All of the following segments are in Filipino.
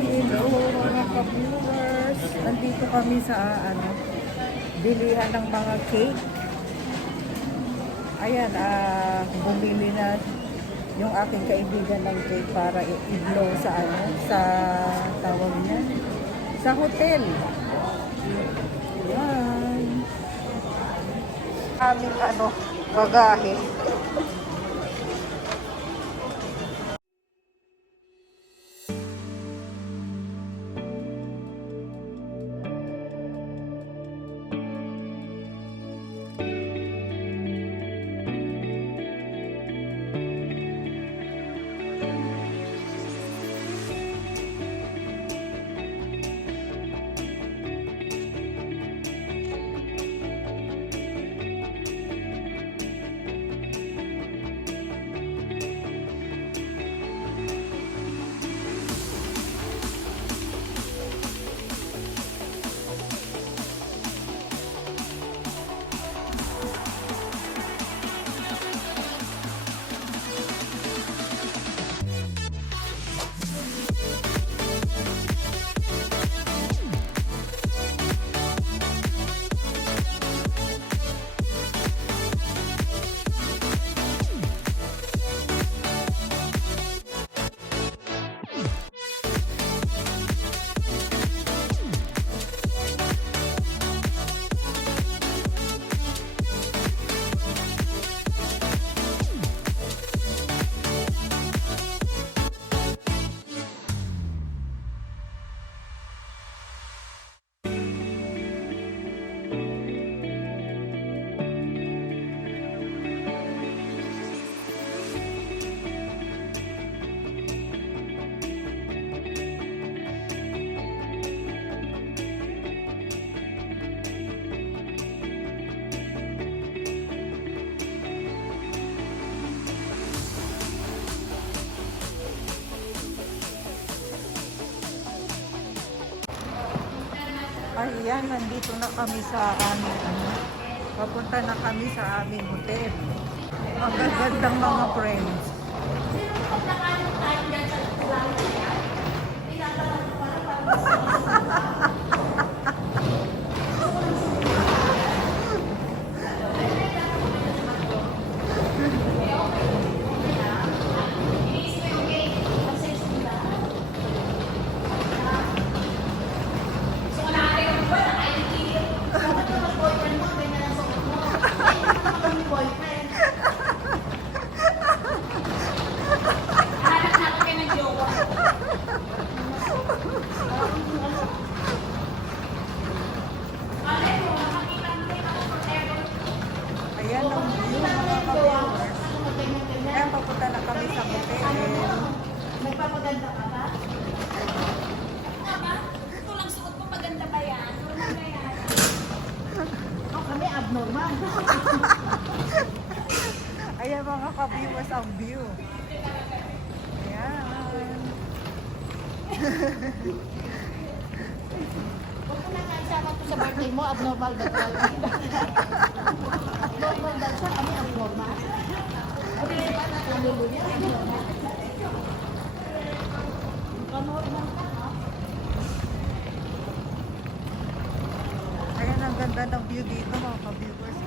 Hello mga ka-viewers. Nandito kami sa bilihan ng mga cake. Ayan, bumili na yung aking kaibigan ng cake para i-blow sa sa tawag niya, sa hotel. Ayan. Aming bagahe. Ayan, nandito na kami sa aming papunta na kami sa aming hotel. Magagandang mga friends. Ayan ang view mga ka-viewers. Ayan, papunta na kami sa hotel. Nagpapaganda ka ba? Tama? Ito lang suot mo, maganda ba yan? Normal ba yan? Oh, kami abnormal. Ayan mga ka-viewers ang view. Ayan. Huwag ko na nga isama ko sa birthday mo, abnormal ba talaga? Abnormal daw siya, kami abnormal. Sabi ko ba, hallelujah, abnormal. Abnormal ka, ha? Ayan ang ganda ng view dito mga ka-viewers.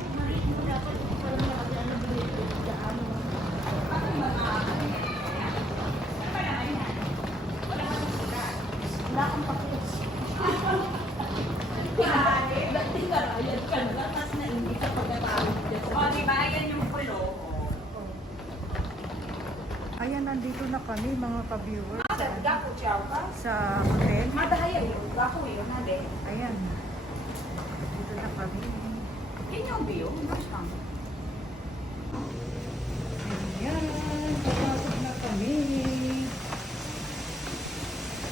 Wala kang pakis. Dati karayad ka na lang, mas na hindi ka pagkatawid. O, diba? Yan yung pulo. Ayan, nandito na kami mga ka-viewers Gaku chow ka? sa hotel. Madahaya yun. Gaku yun, hade. Ayan. Dito na kami. Yan yung view. Mas lang. Ayan, papasok na kami.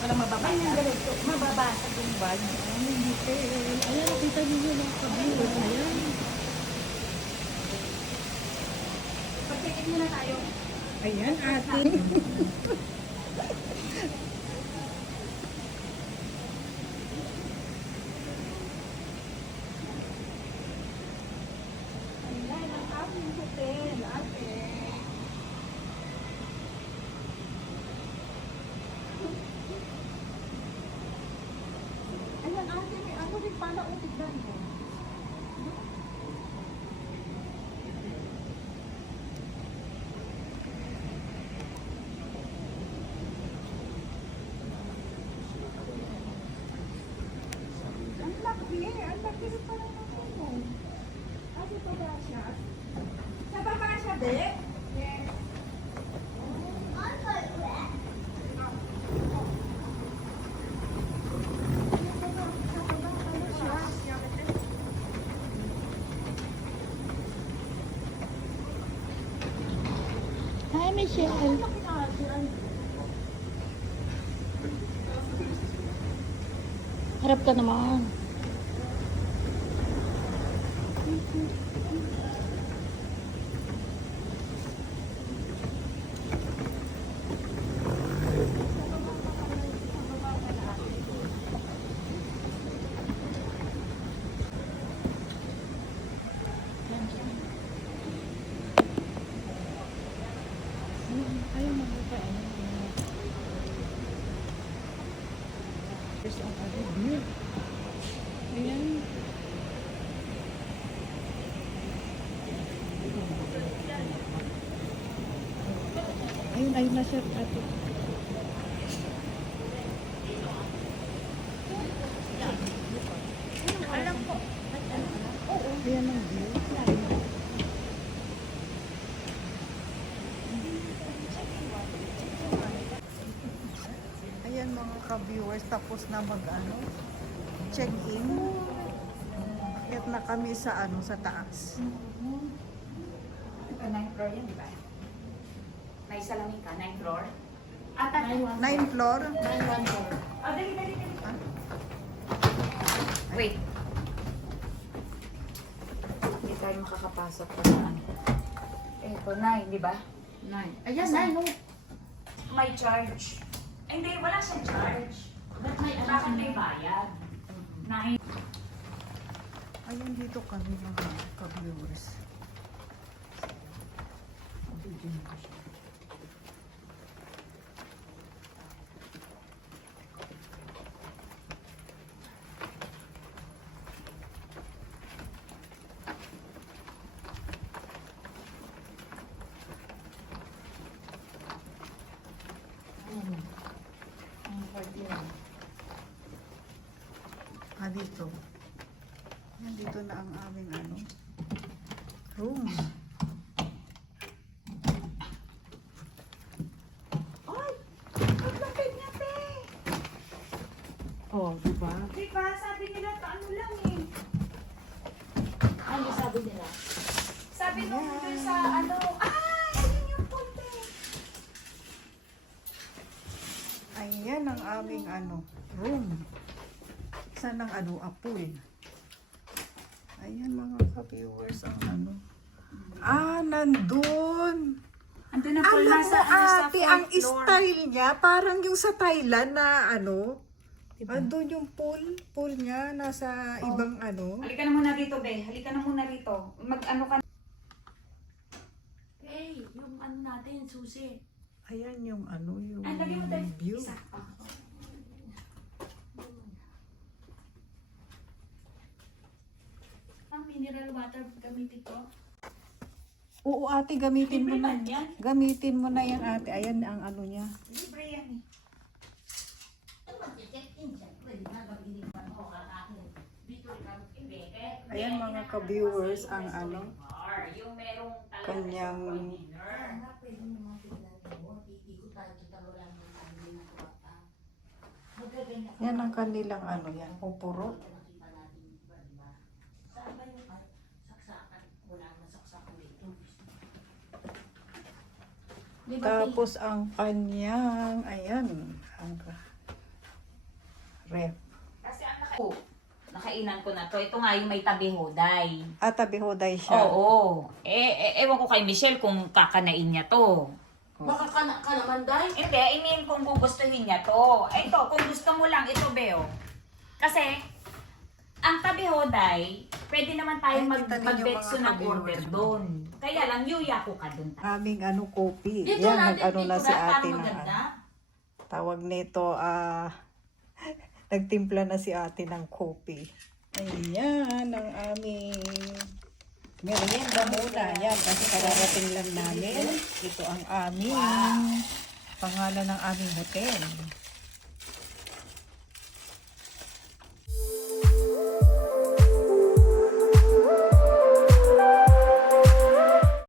Walang mababasa. Mababasa yung bag. Aming hotel. Ayan, nakita niyo mga ka-viewers. Ayan. Pagtikit muna tayo. Ayan, ate. siya? Sa baba siya, be? Yes. Hi, Michelle. Harap ka naman. Ayaw magbuka. There's ang view. Ayan. Ayun na siya, ate. Ayan ang view. Ayan mga ka-viewers, tapos na check-in. Kaya na kami sa sa taas. Ito, 9th floor yan, di ba? May salamin ka, 9th floor? Ata, 9th floor. Ah, dali. Wait. Hindi tayo makakapasok pa sa ano. Ito, 9, di ba? 9. Ayan, 9, no? May charge. Ay, hindi, wala siyang charge. Bakit may bayad? 9. Ayun dito kami mga ka-viewers. Dito. Yan, dito na ang aming room. Ay! Ang lapit niya, te! Oh, diba? Di ba? Sabi nila, ano lang eh. Ano sabi nila? Sabi nung doon sa ano, ay! Ayun yung punte! Ayan ang aming room. Saan ang pool. Ayan mga ka-viewers ang nandun. Andun na po Alam mo sa ate, ang fourth floor. style niya, parang yung sa Thailand na Diba? andun yung pool niya, nasa ibang Halika na muna rito, be. Halika na muna rito. Mag-ano ka. Hey, yung ano natin, susi. Ayan yung yung Ay, lagyan mo tayo. view. Isa pa. Ang mineral water gamitin ko. Oo ate, gamitin mo Libre na. man yan. Gamitin mo na yan ate. Ayan ang niya. Libre yan eh. Ayan mga ka-viewers ang Yung merong kanyang yan ang kanilang yan, pupuro. Tapos ang kanyang, ayan, ang ref. Kasi ang nakainan ko na to. Ito nga yung may tabi-hoday. Tabi-hoday siya. Oo. Ewan ko kay Michelle kung kakanain niya to. Baka ka naman, Day. Hindi, I mean kung gugustuhin niya to. Ito, kung gusto mo lang, ito Beo. Kasi, ang tabi-hoday, pwede naman tayong Ay, kita ninyo mag-betso mga ng ka-viewers order mo. doon. Kaya lang, yuya ko ka doon. Aming kopi. Dito Yan, natin, nag-ano na dito si na, ate parang na maganda. tawag nito, nagtimpla na si ate ng kopi. Ayan, ang aming merienda muna. Yan, kasi kararating lang namin. Ito ang aming pangalan ng aming hotel.